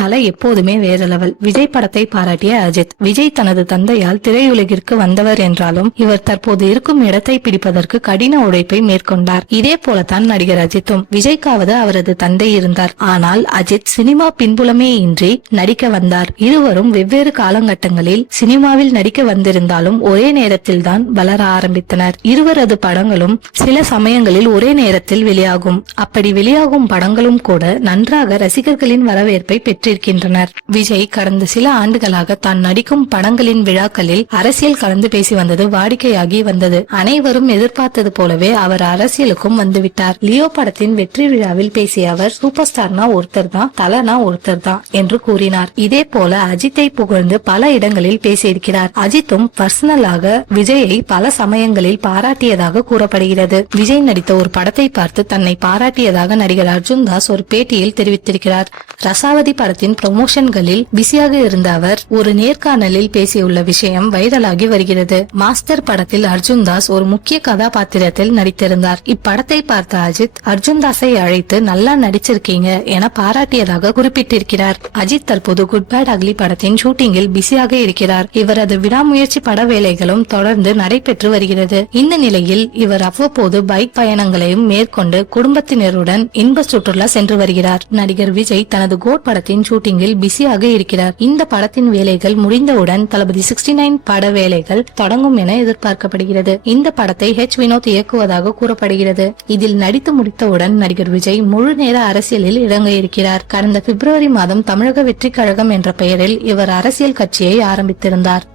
தலை எப்போதுமே வேற லெவல். விஜய் படத்தை பாராட்டிய அஜித். விஜய் தனது தந்தையால் திரையுலகிற்கு வந்தவர் என்றாலும் இவர் தற்போது இருக்கும் இடத்தை பிடிப்பதற்கு கடின உழைப்பை மேற்கொண்டார். இதே போலத்தான் நடிகர் அஜித்தும். விஜய்க்காவது அவரது தந்தை இருந்தார். ஆனால் அஜித் சினிமா பின்புலமே இன்றி நடிக்க வந்தார். இருவரும் வெவ்வேறு காலகட்டங்களில் சினிமாவில் நடிக்க வந்திருந்தாலும் ஒரே நேரத்தில் தான் வளர ஆரம்பித்தனர். இருவரது படங்களும் சில சமயங்களில் ஒரே நேரத்தில் வெளியாகும். அப்படி வெளியாகும் படங்களும் கூட நன்றாக ரசிகர்களின் வரவேற்பை பெற்றிருக்கின்றனர். விஜய் கடந்த சில ஆண்டுகளாக தான் நடிக்கும் படங்களின் விழாக்களில் அரசியல் கலந்து பேசி வந்தது வாடிக்கையாகி வந்தது. அனைவரும் எதிர்பார்த்தது போலவே அவர் அரசியலுக்கும் வந்துவிட்டார். லியோ படத்தின் வெற்றி விழாவில் பேசிய அவர் சூப்பர் ஸ்டார்னா ஒருத்தர் தான், தலனா ஒருத்தர் தான் என்று கூறினார். இதே போல அஜித்தை புகழ்ந்து பல இடங்களில் பேசியிருக்கிறார். அஜித்தும் பர்சனலாக விஜயை பல சமயங்களில் பாராட்டியதாக கூறப்படுகிறது. விஜய் நடித்த ஒரு படத்தை பார்த்து தன்னை பாராட்டியதாக நடிகர் அர்ஜுன் தாஸ் ஒரு பேட்டியில் தெரிவித்திருக்கிறார். ரசாவதி படத்தின் ப்ரமோஷன்களில் பிஸியாக இருந்த அவர் ஒரு நேர்காணலில் பேசியுள்ள விஷயம் வைரலாகி வருகிறது. மாஸ்டர் படத்தில் அர்ஜுன் தாஸ் ஒரு முக்கிய கதாபாத்திரத்தில் நடித்திருந்தார். இப்படத்தை பார்த்த அஜித் அர்ஜுன் தாஸை அழைத்து நல்லா நடிச்சிருக்கீங்க என பாராட்டியதாக குறிப்பிட்டிருக்கிறார். அஜித் தற்போது குட் பேட் அக்லி படத்தின் ஷூட்டிங்கில் பிஸியாக இருக்கிறார். இவரது விடாமுயற்சி பட வேலைகளும் தொடர்ந்து நடைபெற்று வருகிறது. இந்த நிலையில் இவர் அவ்வப்போது பைக் பயணங்களையும் மேற்கொண்டு குடும்பத்தினருடன் இன்ப சுற்றுலா சென்று வருகிறார். நடிகர் விஜய் தனது கோட் படத்தின் ஷூட்டிங்கில் பிஸியாக இருக்கிறார். இந்த படத்தின் வேலைகள் முடிந்தவுடன் தளபதி 69 பட வேலைகள் தொடங்கும் என எதிர்பார்க்கப்படுகிறது. இந்த படத்தை வினோத் இயக்குவதாக கூறப்படுகிறது. இதில் நடித்து முடித்தவுடன் நடிகர் விஜய் முழு நேர அரசியலில் இறங்க இருக்கிறார். கடந்த பிப்ரவரி மாதம் தமிழக வெற்றி கழகம் என்ற பெயரில் இவர் அரசியல் கட்சியை ஆரம்பித்திருந்தார்.